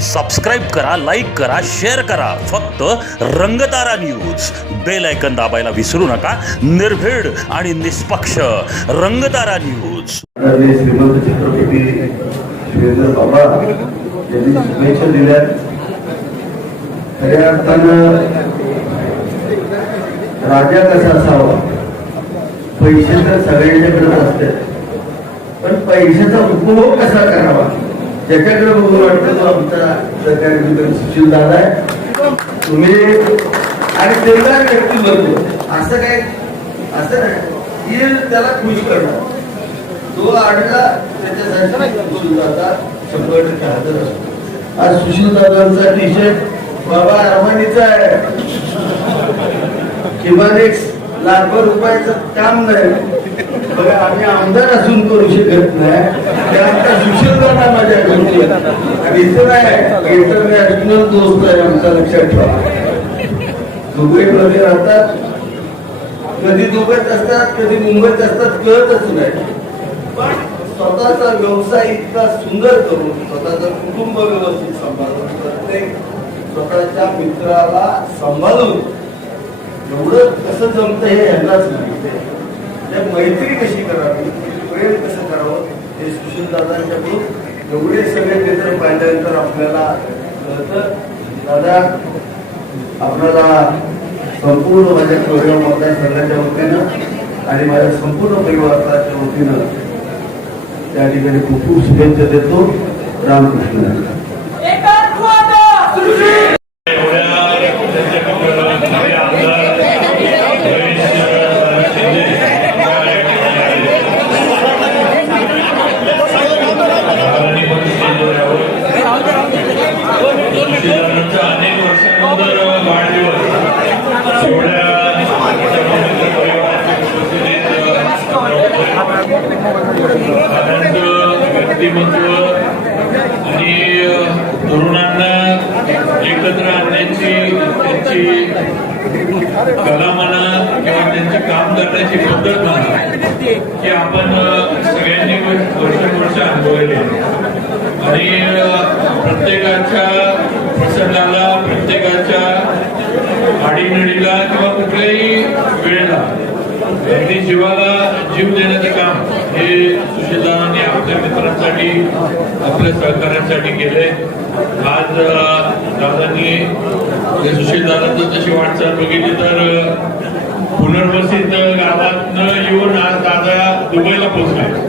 Subscribe करा like करा share करा. फक्त रंगतारा न्यूज बेल ऐकन दाबायला विसरू नका. निर्भीड आणि निष्पक्ष रंगतारा न्यूज श्रीमंत छत्रपती शिवेंद्र बाबा यांनी शुभेच्छा दिल्या खऱ्या अर्थानं राजा कसा असावा? पैसे तर सगळ्यांच्याकडेच असते पण पैशाचा उपभोग कसा करावा? त्याच्याकडे बघून वाटतं तो आमचा सरकारी सुशील दादा आहे. तुम्ही आणि तेवढा व्यक्तिमत्व. असं काय असं नाही. की त्याला खुश करणार. तो आडला त्याच्यासाठी सुशील दादा शंभर टक्के हजर असतो. आज सुशील दादांचा टी शर्ट बाबा अरमानीचा आहे. किमान एक लाखभर रुपयाचं काम नाही. बघा आम्ही आमदार असून करू शकत नाही. त्यानंतर आमचा माझ्या घरी. आणि इथं नाही इंटरनॅशनल दोस्त आहे आमचा लक्षात ठेवा. दुबईमध्ये राहतात. कधी दुबईत असतात कधी मुंबईत असतात कळतच नाही. पण स्वतःचा व्यवसाय इतका सुंदर करून स्वतःचा कुटुंब व्यवस्थित सांभाळून प्रत्येक स्वतःच्या मित्राला सांभाळून एवढं कसं जमतं हे यांनाच माहिती त्या मैत्री कशी करावी? प्रेम कसं करावं? हे सुशील मी एवढे सगळे मित्र पाहिल्यानंतर आपल्याला कळतं. दादा आपल्याला संपूर्ण माझ्या कोरेगाव मतदारसंघाच्या वतीनं आणि माझ्या संपूर्ण परिवाराच्या वतीनं त्या ठिकाणी खूप खूप शुभेच्छा देतो. रामकृष्ण. आणि तरुणांना एकत्र आणण्याची त्यांची कला म्हणा किंवा त्यांची काम करण्याची पद्धत म्हणा की आपण सगळ्यांनी वर्ष अनुभवले आणि प्रत्येकाच्या प्रसंगाला प्रत्येकाच्या आडीनडीला किंवा कुठल्याही वेळेला त्यांनी जीवाला जीव देण्याचं काम हे सुशीलदारांनी मित्रांसाठी आपल्या सहकाऱ्यांसाठी केले आज दादांनी सुशील सुशीलदारांचं तशी वाटचाल बघितली तर पुनर्वसित गावात न येऊन आज दादा दुबईला पोहोचले.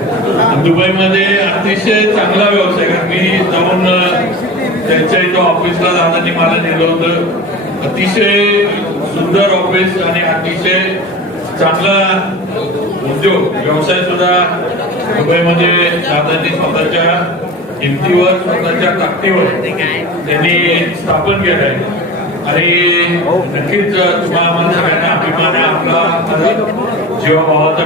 दुबईमध्ये अतिशय चांगला व्यवसाय कारण मी जाऊन त्यांच्या इथं ऑफिसला दादांनी मला नेलं होतं. अतिशय सुंदर ऑफिस आणि अतिशय चांगला उद्योग व्यवसाय सुद्धा मुंबईमध्ये दादांनी स्वतःच्या हिमतीवर स्वतःच्या ताकदीवर त्यांनी स्थापन केलं आहे. आणि नक्कीच तुम्हाला सगळ्यांना अभिमान आहे. आपला जीवाभावाचा